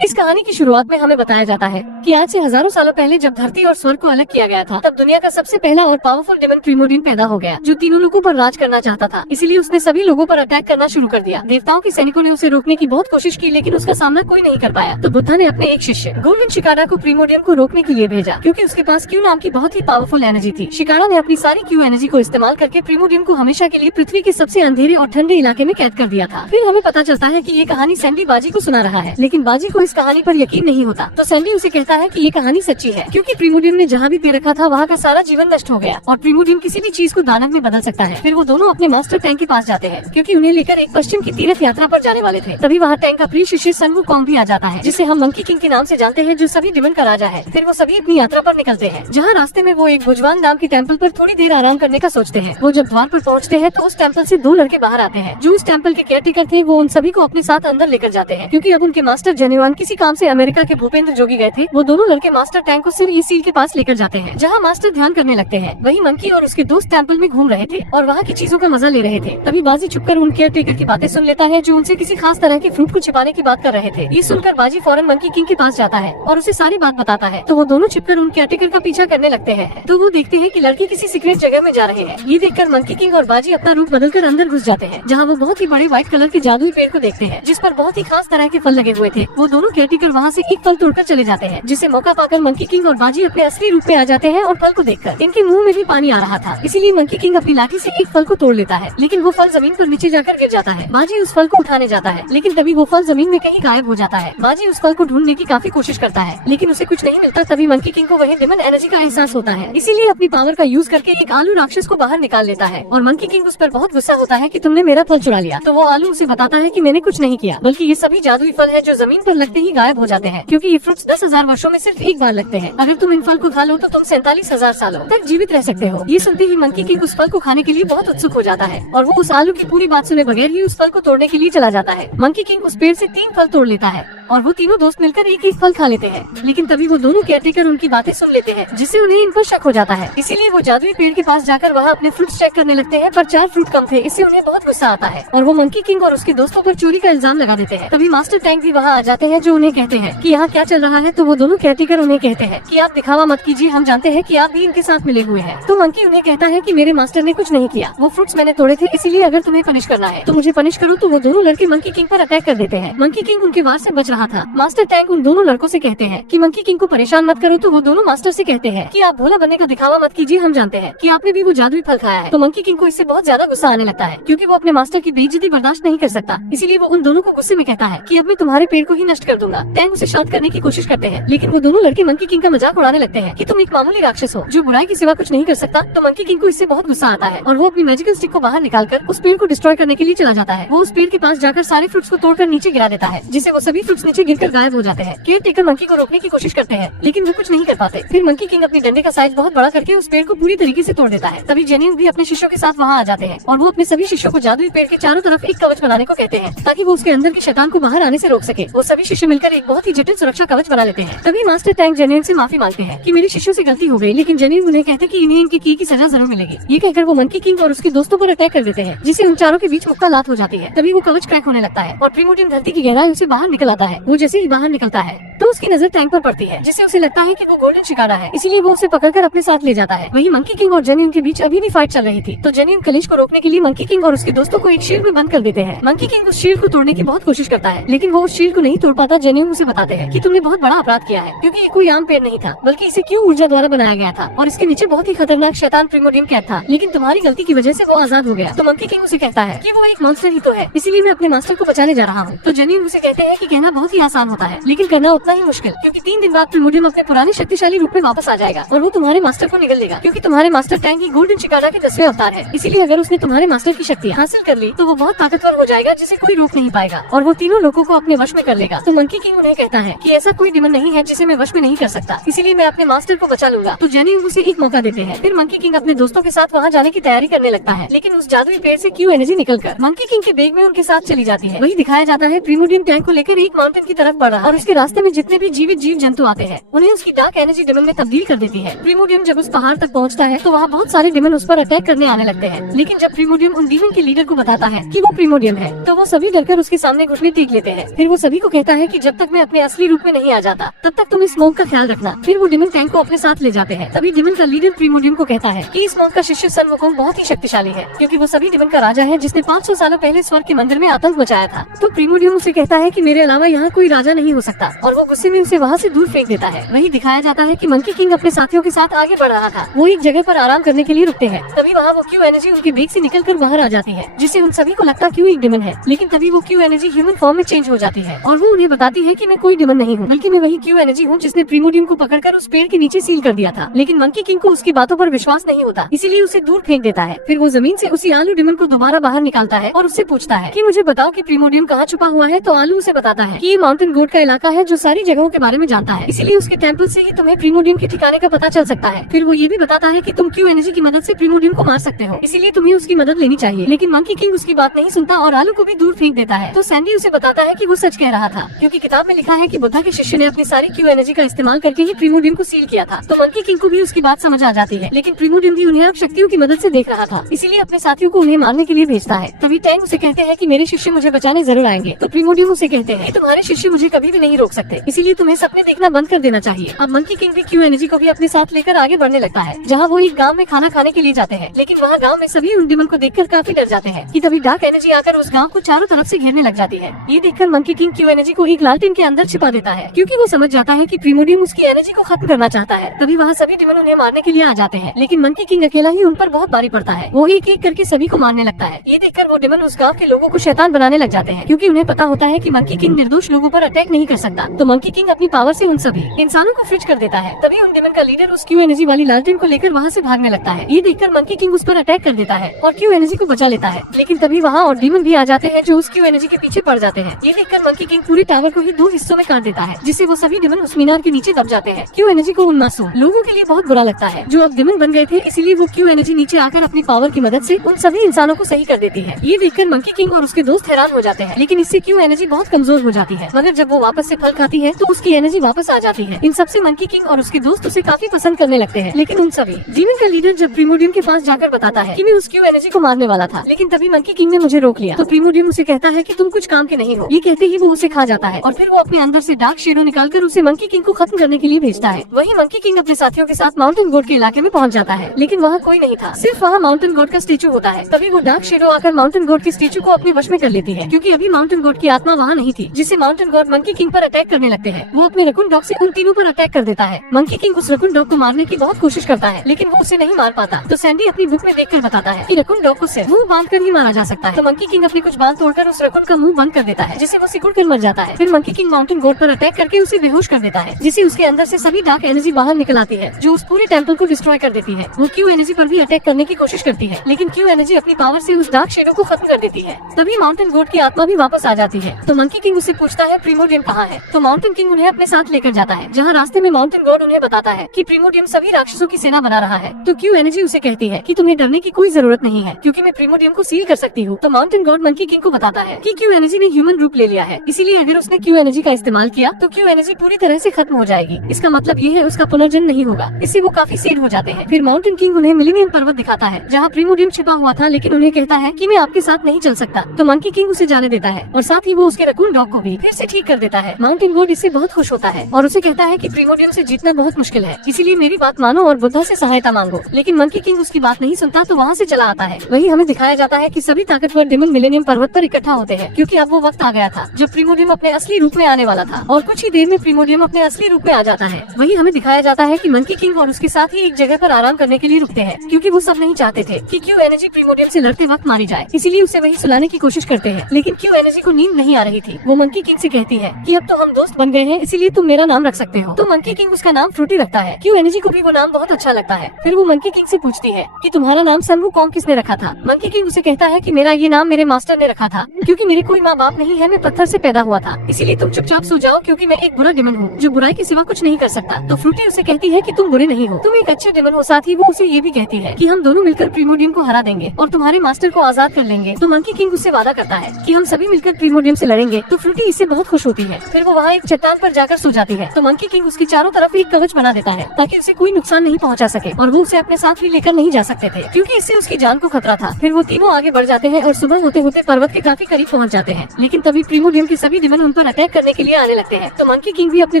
इस कहानी की शुरुआत में हमें बताया जाता है कि आज से हजारों सालों पहले जब धरती और स्वर्ग को अलग किया गया था, तब दुनिया का सबसे पहला और पावरफुल डेमन प्रीमोडियन पैदा हो गया, जो तीनों लोगों पर राज करना चाहता था। इसीलिए उसने सभी लोगों पर अटैक करना शुरू कर दिया। देवताओं के सैनिकों ने उसे रोकने की बहुत कोशिश की, लेकिन उसका सामना कोई नहीं कर पाया। तो बुद्धा ने अपने एक शिष्य गोल्डन शिकारा को प्रीमोडियम को रोकने के लिए भेजा, क्योंकि उसके पास क्यू नाम की बहुत ही पावरफुल एनर्जी थी। शिकारा ने अपनी सारी क्यू एनर्जी को इस्तेमाल करके प्रीमोडियम को हमेशा के लिए पृथ्वी के सबसे अंधेरे और ठंडे इलाके में कैद कर दिया था। फिर हमें पता चलता है कि ये कहानी सैंडी बाजी को सुना रहा है, लेकिन बाजी को इस कहानी पर यकीन नहीं होता। तो सैंडी उसे कहता है कि ये कहानी सच्ची है, क्योंकि प्रीमोडियम ने जहाँ भी पैर रखा था वहाँ का सारा जीवन नष्ट हो गया और प्रीमोडियम किसी भी चीज को दानव में बदल सकता है। फिर वो दोनों अपने मास्टर टैंक के पास जाते हैं, क्योंकि उन्हें लेकर एक पश्चिम की तीर्थ यात्रा पर जाने वाले थे। तभी वहाँ टैंक का प्रिय शिष्य संग वुकोंग भी आ जाता है, जिसे हम मंकी किंग के नाम से जानते हैं, जो सभी डेमन का राजा है। फिर वो सभी अपनी यात्रा पर निकलते हैं, जहाँ रास्ते में वो एक भुजवान नाम के टेम्पल पर थोड़ी देर आराम करने का सोचते हैं। वो जब द्वार पर पहुँचते हैं तो उस टेम्पल से दो लड़के बाहर आते हैं, जो उस टेम्पल के केयरटेकर थे। वो उन सभी को अपने साथ अंदर लेकर जाते हैं, क्योंकि अब उनके मास्टर जेन्युइन किसी काम से अमेरिका के भूपेंद्र जोगी गए थे। वो दोनों लड़के मास्टर टैंक को सिर ई सील के पास लेकर जाते हैं, जहाँ मास्टर ध्यान करने लगते हैं। वही मंकी और उसके दोस्त टेम्पल में घूम रहे थे और वहाँ की चीजों का मजा ले रहे थे। तभी बाजी छुपकर उन केयरटेकर की बातें सुन लेता है, जो उनसे किसी खास तरह के फ्रूट को छिपाने की बात कर रहे थे। ये सुनकर बाजी फौरन मंकी किंग के पास जाता है और उसे सारी बात बताता है। तो वो दोनों छिपकर उन केयरटेकर का पीछा करने लगते हैं। तो वो देखते हैं कि लड़के किसी सीक्रेट जगह में जा रहे हैं। ये देखकर मंकी किंग और बाजी अपना रूप बदलकर अंदर घुस जाते हैं, जहाँ वो बहुत ही बड़े व्हाइट कलर के जादुई पेड़ को देखते हैं, जिस पर बहुत ही खास तरह के फल लगे हुए थे। वो दोनों केयरटेकर वहाँ से एक फल तोड़कर चले जाते हैं, जिसे मौका पाकर मंकी किंग और बाजी अपने असली रूप में आ जाते हैं और फल को देखकर इनके मुंह में भी पानी आ रहा था। इसीलिए मंकी किंग अपनी लाठी से एक फल को तोड़ लेता है, लेकिन वो फल जमीन पर नीचे जाकर गिर जाता है। बाजी उस फल को उठाने जाता है, लेकिन तभी वो फल जमीन में कहीं गायब हो जाता है। बाजी उस फल को ढूंढने की काफी कोशिश करता है, लेकिन उसे कुछ नहीं मिलता। तभी मंकी किंग को वही डेमन एनर्जी का एहसास होता है, इसीलिए अपनी पावर का यूज करके एक आलू राक्षस को बाहर निकाल लेता है। और मंकी किंग उस पर बहुत गुस्सा होता है कि तुमने मेरा फल चुरा लिया। तो वो आलू उसे बताता है कि मैंने कुछ नहीं किया, बल्कि ये सभी जादुई फल है, जो जमीन पर लगते ही गायब हो जाते हैं, क्योंकि ये फ्रूट्स 10,000 वर्षों में सिर्फ एक बार लगते हैं। अगर तुम इन फल को खा लो तो तुम 47,000 सालों तक जीवित रह सकते हो। ये सुनते ही मंकी किंग उस फल को खाने के लिए बहुत उत्सुक हो जाता है और वो उस आलू की पूरी बात सुने बगैर ही उस फल को तोड़ने के लिए चला जाता है। मंकी किंग उस पेड़ से 3 फल तोड़ लेता है और वो तीनों दोस्त मिलकर एक एक फल खा लेते हैं। लेकिन तभी वो दोनों केयरटेकर उनकी बातें सुन लेते हैं, जिससे उन्हें इन पर शक हो जाता है। इसीलिए वो जादुई पेड़ के पास जाकर वहाँ अपने फ्रूट्स चेक करने लगते हैं, पर 4 फ्रूट कम थे। इससे उन्हें बहुत गुस्सा आता है और वो मंकी किंग और उसके दोस्तों पर चोरी का इल्जाम लगा देते हैं। तभी मास्टर टैंक भी वहाँ आ जाते हैं, जो उन्हें कहते हैं कि यहाँ क्या चल रहा है। तो वो दोनों केयरटेकर उन्हें कहते हैं कि आप दिखावा मत कीजिए, हम जानते हैं कि आप भी इनके साथ मिले हुए हैं। तो मंकी उन्हें कहता है कि मेरे मास्टर ने कुछ नहीं किया, वो फ्रूट्स मैंने तोड़े थे, इसीलिए अगर तुम्हें पनिश करना है तो मुझे पनिश करो। तो वो दोनों लड़के मंकी किंग पर अटैक कर देते हैं। मंकी किंग उनके वार से बच रहा था। मास्टर टैंक उन दोनों लड़कों से कहते हैं कि मंकी किंग को परेशान मत करो। तो वो दोनों मास्टर से कहते हैं कि आप भोला बनने का दिखावा मत कीजिए, हम जानते हैं कि आपने भी वो जादुई फल खाया है। तो मंकी किंग को इससे बहुत ज्यादा गुस्सा आने लगता है, क्योंकि वो अपने मास्टर की बेइज्जती बर्दाश्त नहीं कर सकता। इसीलिए वो उन दोनों को गुस्से में कहता है कि अब मैं तुम्हारे पेड़ को ही नष्ट कर दूंगा। टैंक उसे शांत करने की कोशिश करते हैं, लेकिन वो दोनों लड़के मंकी किंग का मजाक उड़ाने लगते हैं कि तुम एक मामूली राक्षस हो, जो बुराई के सिवा कुछ नहीं कर सकता। तो मंकी किंग को इससे बहुत गुस्सा आता है और वो अपनी मैजिकल स्टिक को बाहर निकालकर उस पेड़ को डिस्ट्रॉय करने के लिए चला जाता है। वो उस पेड़ के पास जाकर सारे फ्रूट्स को तोड़कर नीचे गिरा देता है, जिससे वो सभी फ्रूट्स नीचे गिरकर गायब हो जाते हैं। केयरटेकर मंकी को रोकने की कोशिश करते हैं, लेकिन वो कुछ नहीं कर पाते। फिर मंकी किंग अपनी डंडे का साइज बहुत बड़ा करके उस पेड़ को पूरी तरीके से तोड़ देता है। तभी जेन्युइन भी अपने शिष्यों के साथ वहाँ आ जाते हैं और वो अपने सभी शिष्यों को जादुई पेड़ के चारों तरफ एक कवच बनाने को कहते हैं, ताकि वो उसके अंदर के शैतान को बाहर आने से रोक सके। वो सभी शिष्य मिलकर एक बहुत ही जटिल सुरक्षा कवच बना लेते हैं। तभी मास्टर टैंक जेन्युइन से माफी मांगते हैं कि मेरे शिष्यों से गलती हो गई, लेकिन जेन्युइन उन्हें कहते हैं कि इन्हें इनकी की सजा जरूर मिलेगी। ये कहकर वो मंकी किंग और उसके दोस्तों पर अटैक कर देते हैं, जिससे उन चारों के बीच मुक्का लात हो जाती है। तभी वो कवच क्रैक होने लगता है और प्रीमोडियम धरती की गहराई से बाहर निकल आता है। वो जैसे ही बाहर निकलता है तो उसकी नजर टैंक पर पड़ती है, जिससे उसे लगता है कि वो गोल्डन शिकारा है, इसीलिए वो उसे पकड़कर अपने साथ ले जाता है। वही मंकी किंग और जेन्युइन के बीच अभी भी फाइट चल रही थी। तो जेन्युइन कलिश को रोकने के लिए मंकी किंग और उसके दोस्तों को एक शील्ड में बंद कर देते हैं। मंकी किंग उस शील्ड को तोड़ने की बहुत कोशिश करता है, लेकिन वो उस शील्ड को नहीं तोड़ पाता। जेन्युइन उसे बताते हैं कि तुमने बहुत बड़ा अपराध किया है, क्योंकि ये कोई आम पेड़ नहीं था, बल्कि इसे क्यू ऊर्जा द्वारा बनाया गया था और इसके नीचे बहुत ही खतरनाक शैतान प्रीमोडियम कैद था, लेकिन तुम्हारी गलती की वजह से वो आजाद हो गया। तो मंकी किंग उसे कहता है कि वो एक मॉन्स्टर ही तो है, इसीलिए मैं अपने मास्टर को बचाने जा रहा हूँ। तो जेन्युइन उसे कहते हैं कि कहना बहुत ही आसान होता है, लेकिन करना उतना ही मुश्किल, क्योंकि 3 दिन बाद प्रीमोडियम अपने पुराने शक्तिशाली रूप में वापस आ जाएगा और वो तुम्हारे मास्टर को निगल लेगा, क्योंकि तुम्हारे मास्टर टैंक ही गोल्डन शिकारा के 10वें अवतार है। इसीलिए अगर उसने तुम्हारे मास्टर की शक्ति हासिल कर ली तो वो बहुत ताकतवर हो जाएगा, जिसे कोई रोक नहीं पाएगा और वो तीनों लोगों को अपने वश में कर लेगा। तो मंकी किंग उन्हें कहता है कि ऐसा कोई डेमन नहीं है जिसे मैं वश में नहीं कर सकता, इसीलिए मैं अपने मास्टर को बचा लूंगा। तो जेन्युइन उसे एक मौका देते हैं। फिर मंकी किंग अपने दोस्तों के साथ वहाँ जाने की तैयारी करने लगता है, लेकिन उस जादुई पेड़ से क्यू एनर्जी निकलकर मंकी किंग के बैग में उनके साथ चली जाती है। वही दिखाया जाता है प्रीमोडियम टैंक को लेकर एक माउंटेन की तरफ बढ़ रहा और उसके रास्ते में जितने जितने भी जीवित जीव जंतु आते हैं उन्हें उसकी डार्क एनर्जी डेमन में तब्दील कर देती है। प्रीमोडियम जब उस पहाड़ तक पहुंचता है तो वहाँ बहुत सारे डेमन उस पर अटैक करने आने लगते हैं, लेकिन जब प्रीमोडियम उन डीमन के लीडर को बताता है कि वो प्रीमोडियम है तो वो सभी डरकर उसके सामने घुटने टेक लेते हैं। फिर वो सभी को कहता है कि जब तक मैं अपने असली रूप में नहीं आ जाता तब तक तुम इस स्मोक का ख्याल रखना। फिर वो डेमन टैंक को अपने साथ ले जाते हैं। तभी डेमन का लीडर प्रीमोडियम को कहता है कि स्मोक का शिष्य सन वुकोंग बहुत ही शक्तिशाली है, क्योंकि वो सभी डेमन का राजा है जिसने 500 सालों पहले स्वर्ग के मंदिर में आतंक मचाया था। तो प्रीमोडियम उसे कहता है कि मेरे अलावा यहाँ कोई राजा नहीं हो सकता और वो गुस्से में उसे वहाँ से दूर फेंक देता है। वही दिखाया जाता है कि मंकी किंग अपने साथियों के साथ आगे बढ़ रहा था। वो एक जगह पर आराम करने के लिए रुकते हैं। तभी वहाँ वो क्यू एनर्जी उनके बेग से निकलकर बाहर आ जाती है, जिससे उन सभी को लगता क्यू एक डेमन है। लेकिन तभी वो क्यू एनर्जी ह्यूमन फॉर्म में चेंज हो जाती है और वो उन्हें बताती है कि मैं कोई डेमन नहीं हूँ, बल्कि मैं वही क्यू एनर्जी हूँ जिसने प्रीमोडियम को पकड़कर उस पेड़ के नीचे सील कर दिया था। लेकिन मंकी किंग को उसकी बातों पर विश्वास नहीं होता, इसीलिए उसे दूर फेंक देता है। फिर वो जमीन से उसी आलू डेमन को दोबारा बाहर निकालता है और उससे पूछता है कि मुझे बताओ कि प्रीमोडियम कहाँ छुपा हुआ है। तो आलू उसे बताता है कि ये माउंटेन गोड का इलाका है जो सारी जगहों के बारे में जानता है, इसीलिए उसके टेम्पल से ही तुम्हें प्रीमोडियम के ठिकाने का पता चल सकता है। फिर वो ये भी बताता है कि तुम क्यू एनर्जी की मदद से प्रीमोडियम को मार सकते हो, इसीलिए तुम्हें उसकी मदद लेनी चाहिए। लेकिन मंकी किंग उसकी बात नहीं सुनता और आलू को भी दूर फेंक देता है। तो सैंडी उसे बताता है कि वो सच कह रहा था, क्योंकि किताब में लिखा है कि बुद्धा के शिष्य ने अपनी सारी क्यू एनर्जी का इस्तेमाल करके ही प्रीमोडियम को सील किया था। तो मंकी किंग को भी उसकी बात समझ आ जाती है, लेकिन प्रीमोडियम भी उन्हें अब शक्तियों की मदद से देख रहा था, इसीलिए अपने साथियों को उन्हें मारने के लिए भेजता है। तभी टैंग उसे कहते हैं कि मेरे शिष्य मुझे बचाने जरूर आएंगे। तो प्रीमोडियम उसे कहते हैं तुम्हारे शिष्य मुझे कभी भी नहीं रोक सकते, इसीलिए तुम्हें सपने देखना बंद कर देना चाहिए। अब मंकी किंग भी क्यू एनर्जी को भी अपने साथ लेकर आगे बढ़ने लगता है, जहाँ वो एक गांव में खाना खाने के लिए जाते हैं। लेकिन वहाँ गांव में सभी उन डेमन को देखकर काफी डर जाते हैं कि तभी डार्क एनर्जी आकर उस गांव को चारों तरफ से घेरने लग जाती है। ये देखकर मंकी किंग क्यू एनर्जी को एक लालटेन के अंदर छिपा देता है, क्योंकि वो समझ जाता है कि प्रीमोडियम उसकी एनर्जी को खत्म करना चाहता है। तभी वहाँ सभी डेमन उन्हें मारने के लिए आ जाते हैं, लेकिन मंकी किंग अकेला ही उन पर बहुत भारी पड़ता है। वो एक एक करके सभी को मारने लगता है। ये देखकर वो डेमन उस गाँव के लोगों को शैतान बनाने लग जाते हैं, क्योंकि उन्हें पता होता है कि मंकी किंग निर्दोष लोगों पर अटैक नहीं कर सकता। तो मंकी किंग अपनी पावर से उन सभी इंसानों को फ्रिज कर देता है। तभी उन डेमन का लीडर उस क्यू एनर्जी वाली लालटेन को लेकर वहाँ से भागने लगता है। ये देखकर मंकी किंग उस पर अटैक कर देता है और क्यू एनर्जी को बचा लेता है। लेकिन तभी वहाँ और डीमन भी आ जाते हैं जो उस क्यू एनर्जी के पीछे पड़ जाते हैं। ये देखकर मंकी किंग पूरी टावर को ही 2 हिस्सों में काट देता है, जिससे वो सभी डेमन उस मीनार के नीचे दब जाते हैं। क्यू एनर्जी को उन मासूम लोगों के लिए बहुत बुरा लगता है जो अब डेमन बन गए थे, इसीलिए वो क्यू एनर्जी नीचे आकर अपनी पावर की मदद से उन सभी इंसानों को सही कर देती है। ये देखकर मंकी किंग और उसके दोस्त हैरान हो जाते हैं, लेकिन इससे क्यू एनर्जी बहुत कमजोर हो जाती है। मगर जब वो वापस से फल खाती है तो उसकी एनर्जी वापस आ जाती है। इन सबसे मंकी किंग और उसके दोस्त उसे काफी पसंद करने लगते हैं। लेकिन उन सभी डीमन का लीडर जब प्रीमोडियम के पास जाकर बताता है कि मैं उस क्यू एनर्जी को मारने वाला था, लेकिन तभी मंकी किंग ने मुझे रोक लिया। तो प्रीमोडियम उसे कहता है कि तुम कुछ काम के नहीं हो। ये कहते ही वो उसे खा जाता है और फिर वो अपने अंदर से डार्क शेडो निकालकर उसे मंकी किंग को खत्म करने के लिए भेजता है। वही मंकी किंग अपने साथियों के साथ माउंटेन गोड के इलाके में पहुंच जाता है, लेकिन वहाँ कोई नहीं था, सिर्फ वहाँ माउंटेन गोड का स्टेचू होता है। तभी वो डार्क शेडो आकर माउंटेन गोड के स्टेचू को अपने वश में कर लेती है, क्योंकि अभी माउंटेन गोड की आत्मा वहाँ नहीं थी, जिससे माउंटेन गोड मंकी किंग पर अटैक करने लगते हैं। वो अपने रकून डॉग से उन तीनों पर अटैक कर देता है। मंकी किंग उस रकून डॉग को मारने की बहुत कोशिश करता है, लेकिन वो उसे नहीं मार पाता। तो सैंडी अपनी बुक में देखकर बताता है कि रकून डॉग को सिर्फ मुंह बांध कर ही मारा जा सकता है। तो मंकी किंग अपने कुछ बाल तोड़कर उस रकून का मुंह बंद कर देता है, जिससे वो सिकुड़ कर मर जाता है। फिर मंकी किंग माउंटेन गोड पर अटैक करके उसे बेहोश कर देता है, जिससे उसके अंदर से सभी डार्क एनर्जी बाहर निकल आती है, जो उस पूरे टेम्पल को डिस्ट्रॉय कर देती है। वो क्यू एनर्जी पर भी अटैक करने की कोशिश करती है, लेकिन क्यू एनर्जी अपनी पावर से उस डार्क शेडो को खत्म कर देती है। तभी माउंटेन गोड की आत्मा भी वापस आ जाती है। तो मंकी किंग उससे पूछता है प्रीमोडियम कहाँ है। तो माउंटेन किंग उन्हें अपने साथ लेकर जाता है, जहाँ रास्ते में माउंटेन गॉड उन्हें बताता है कि प्रीमोडियम सभी राक्षसों की सेना बना रहा है। तो क्यू एनर्जी उसे कहती है कि तुम्हें डरने की कोई जरूरत नहीं है, क्योंकि मैं प्रीमोडियम को सील कर सकती हूँ। तो माउंटेन गॉड मंकी किंग को बताता है कि क्यू एनर्जी ने ह्यूमन रूप ले लिया है, इसीलिए अगर उसने क्यू एनर्जी का इस्तेमाल किया तो क्यू एनर्जी पूरी तरह से खत्म हो जाएगी। इसका मतलब ये है उसका पुनर्जन्म नहीं होगा। इससे वो काफी सैड हो जाते हैं। फिर माउंटेन किंग उन्हें मिलेनियम पर्वत दिखाता है, जहाँ प्रीमोडियम छिपा हुआ था, लेकिन उन्हें कहता है कि मैं आपके साथ नहीं चल सकता। तो मंकी किंग उसे जाने देता है और साथ ही वो उसके रकून डॉग को भी फिर से ठीक कर देता है। माउंटेन गॉड इससे बहुत खुश होता है और उसे कहता है कि प्रीमोडियम से जीतना बहुत मुश्किल है, इसीलिए मेरी बात मानो और बुद्धा से सहायता मांगो। लेकिन मंकी किंग उसकी बात नहीं सुनता, तो वहाँ से चला आता है। वही हमें दिखाया जाता है कि सभी ताकतवर डेमन मिलेनियम पर्वत पर इकट्ठा होते हैं, क्योंकि अब वो वक्त आ गया था जब प्रीमोडियम अपने असली रूप में आने वाला था, और कुछ ही देर में प्रीमोडियम अपने असली रूप में आ जाता है। वही हमें दिखाया जाता है कि मंकी किंग और उसके साथ ही एक जगह पर आराम करने के लिए रुकते हैं, क्योंकि वो सब नहीं चाहते थे कि क्यू एनर्जी प्रीमोडियम से लड़ते वक्त मारी जाए, इसीलिए उसे वही सुलाने की कोशिश करते हैं। लेकिन क्यू एनर्जी को नींद नहीं आ रही थी। वो मंकी किंग से कहती है कि अब तो हम दोस्त बन गए हैं, इसीलिए तुम मेरा नाम रख सकते हो। तो मंकी किंग उसका नाम फ्रूटी रखता है। क्यू एनर्जी को भी वो नाम बहुत अच्छा लगता है। फिर वो मंकी किंग से पूछती है कि तुम्हारा नाम सन वुकोंग किसने रखा था। मंकी किंग उसे कहता है कि मेरा ये नाम मेरे मास्टर ने रखा था, क्योंकि मेरे कोई माँ बाप नहीं है, मैं पत्थर से पैदा हुआ था, इसीलिए तुम चुपचाप सो जाओ, क्योंकि मैं एक बुरा डेमन हूँ जो बुराई के सिवा कुछ नहीं कर सकता। तो फ्रूटी उसे कहती है कि तुम बुरे नहीं हो, तुम एक अच्छे डेमन हो। साथ ही वो उसे ये भी कहती है कि हम दोनों मिलकर प्रीमोडियम को हरा देंगे और तुम्हारे मास्टर को आजाद कर लेंगे। तो मंकी किंग उससे वादा करता है कि हम सभी मिलकर प्रीमोडियम से लड़ेंगे। तो फ्रूटी इससे बहुत खुश होती है। फिर वो वहाँ एक चट्टान पर जाकर सो जाती है तो मंकी किंग उसके चारों तरफ एक कवच बना देता है ताकि उसे कोई नुकसान नहीं पहुंचा सके और वो उसे अपने साथ भी लेकर नहीं जा सकते थे क्योंकि इससे उसकी जान को खतरा था। फिर वो तीनों आगे बढ़ जाते हैं और सुबह होते होते पर्वत के काफी करीब पहुंच जाते हैं। लेकिन तभी प्रीमोडियम के सभी डिमन उन पर अटैक करने के लिए आने लगते हैं तो मंकी किंग भी अपने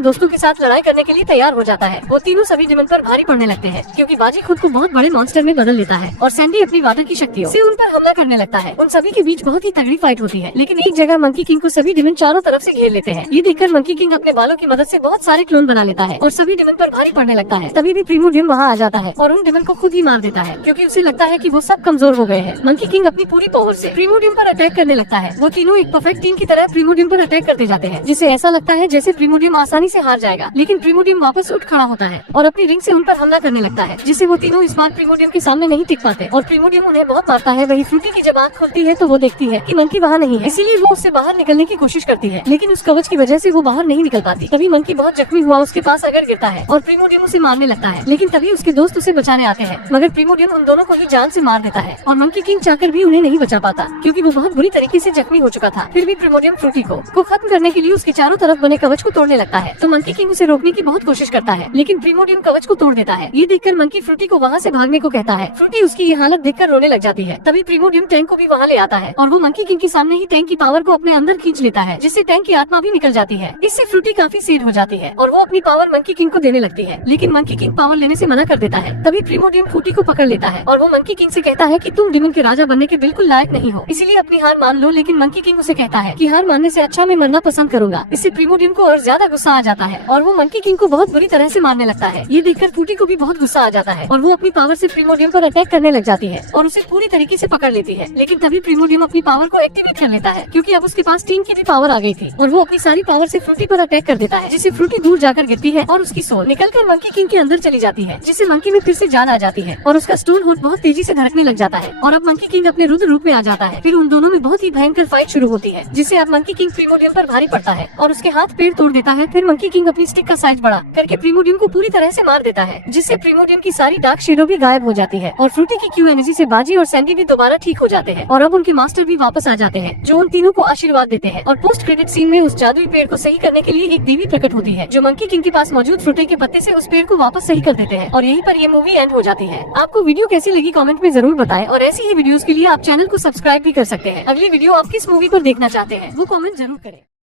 दोस्तों के साथ लड़ाई करने के लिए तैयार हो जाता है। वो तीनों सभी डिमन पर भारी पड़ने लगते हैं क्योंकि बाजी खुद को बहुत बड़े मॉन्स्टर में बदल लेता है और सैंडी अपनी वाटर की शक्तियों से उन पर हमला करने लगता है। उन सभी के बीच बहुत ही तगड़ी फाइट होती है लेकिन एक जगह मंकी किंग को सभी डिमन चारों तरफ से घेर लेते हैं। ये देखकर मंकी किंग अपने बालों की मदद से बहुत सारे क्लोन बना लेता है और सभी डिमन पर भारी पड़ने लगता है। तभी भी प्रीमोडियम वहाँ आ जाता है और उन डिमन को खुद ही मार देता है क्योंकि उसे लगता है कि वो सब कमजोर हो गए हैं। मंकी किंग अपनी पूरी पावर से प्रीमोडियम पर अटैक करने लगता है। वो तीनों एक परफेक्ट टीम की तरह प्रीमोडियम पर अटैक करते जाते हैं जिससे ऐसा लगता है जैसे प्रीमोडियम आसानी से हार जाएगा। लेकिन प्रीमोडियम वापस उठ खड़ा होता है और अपनी रिंग से उन पर हमला करने लगता है जिससे वो तीनों इस बार प्रीमोडियम के सामने नहीं टिक पाते और प्रीमोडियम उन्हें बहुत मारता है। वही फ्रूटी की जब आँख खुलती है तो वो देखती है कि मंकी वहाँ नहीं है, इसीलिए वो उससे बाहर निकलने की कोशिश करती है लेकिन उस कवच की वजह से वो बाहर नहीं निकल पाती। तभी मंकी बहुत जख्मी हुआ उसके पास अगर गिरता है और प्रीमोडियम उसे मारने लगता है लेकिन तभी उसके दोस्त उसे बचाने आते हैं मगर प्रीमोडियम उन दोनों को ही जान से मार देता है और मंकी किंग चाहकर भी उन्हें नहीं बचा पाता क्योंकि वो बहुत बुरी तरीके से जख्मी हो चुका था। फिर भी प्रीमोडियम फ्रूटी को खत्म करने के लिए उसके चारों तरफ बने कवच को तोड़ने लगता है तो मंकी किंग उसे रोकने की बहुत कोशिश करता है लेकिन प्रीमोडियम कवच को तोड़ देता है। ये देखकर मंकी फ्रूटी को वहाँ से भागने को कहता है। फ्रूटी उसकी ये हालत देखकर रोने लग जाती है। तभी प्रीमोडियम टैंक को भी वहाँ ले आता है और वो मंकी किंग के सामने ही टैंक की पावर को अपने अंदर खींच लेता है जिससे टैंक की आत्मा भी निकल जाती है। इससे फ्रूटी काफी सैड हो जाती है और वो अपनी पावर मंकी किंग को देने लगती है लेकिन मंकी किंग पावर लेने से मना कर देता है। तभी प्रीमोडियम फ्रूटी को पकड़ लेता है और वो मंकी किंग से कहता है कि तुम डिमन के राजा बनने के बिल्कुल लायक नहीं हो, इसीलिए अपनी हार मान लो। लेकिन मंकी किंग उसे कहता है कि हार मानने से अच्छा मैं मरना पसंद करूंगा। इससे प्रीमोडियम को और ज्यादा गुस्सा आ जाता है और वो मंकी किंग को बहुत बुरी तरह से मारने लगता है। ये देखकर फ्रूटी को भी बहुत गुस्सा आ जाता है और वो अपनी पावर से प्रीमोडियम पर अटैक करने लग जाती है और उसे पूरी तरीके से पकड़ लेती है। लेकिन तभी प्रीमोडियम अपनी पावर को एक्टिवेट कर लेता है क्योंकि अब उसके पास टीम की भी पावर आ गई थी और वो अपनी सारी पावर से फ्रूटी पर अटैक कर देता है जिससे फ्रूटी दूर जाकर गिरती है और उसकी सोल निकलकर मंकी किंग के अंदर चली जाती है जिससे मंकी में फिर से जान आ जाती है और उसका स्टोन होट बहुत तेजी से धड़कने लग जाता है और अब मंकी किंग अपने रुद्र रूप में आ जाता है। फिर उन दोनों में बहुत ही भयंकर फाइट शुरू होती है जिससे अब मंकी किंग प्रीमोडियम पर भारी पड़ता है और उसके हाथ पैर तोड़ देता है। फिर मंकी किंग अपनी स्टिक का साइज बड़ा करके प्रीमोडियम को पूरी तरह से मार देता है जिससे प्रीमोडियम की सारी डार्क शेडो भी गायब हो जाती है और फ्रूटी की क्यू एनर्जी से बाजी और सैंडी भी दोबारा ठीक हो जाते हैं और अब उनके मास्टर भी वापस आ जाते हैं जो उन तीनों को आशीर्वाद देते हैं। और पोस्ट क्रेडिट सीन में उस जादुई पेड़ को सही करने के लिए एक देवी प्रकट होती है जो मंकी किंग के पास मौजूद फ्रूटी के पत्ते से उस पेड़ को वापस सही कर देते हैं और यहीं पर ये मूवी एंड हो जाती है। आपको वीडियो कैसी लगी कमेंट में जरूर बताएं और ऐसी ही वीडियोस के लिए आप चैनल को सब्सक्राइब भी कर सकते हैं। अगली वीडियो आप किस मूवी पर देखना चाहते हैं वो कमेंट जरूर करें।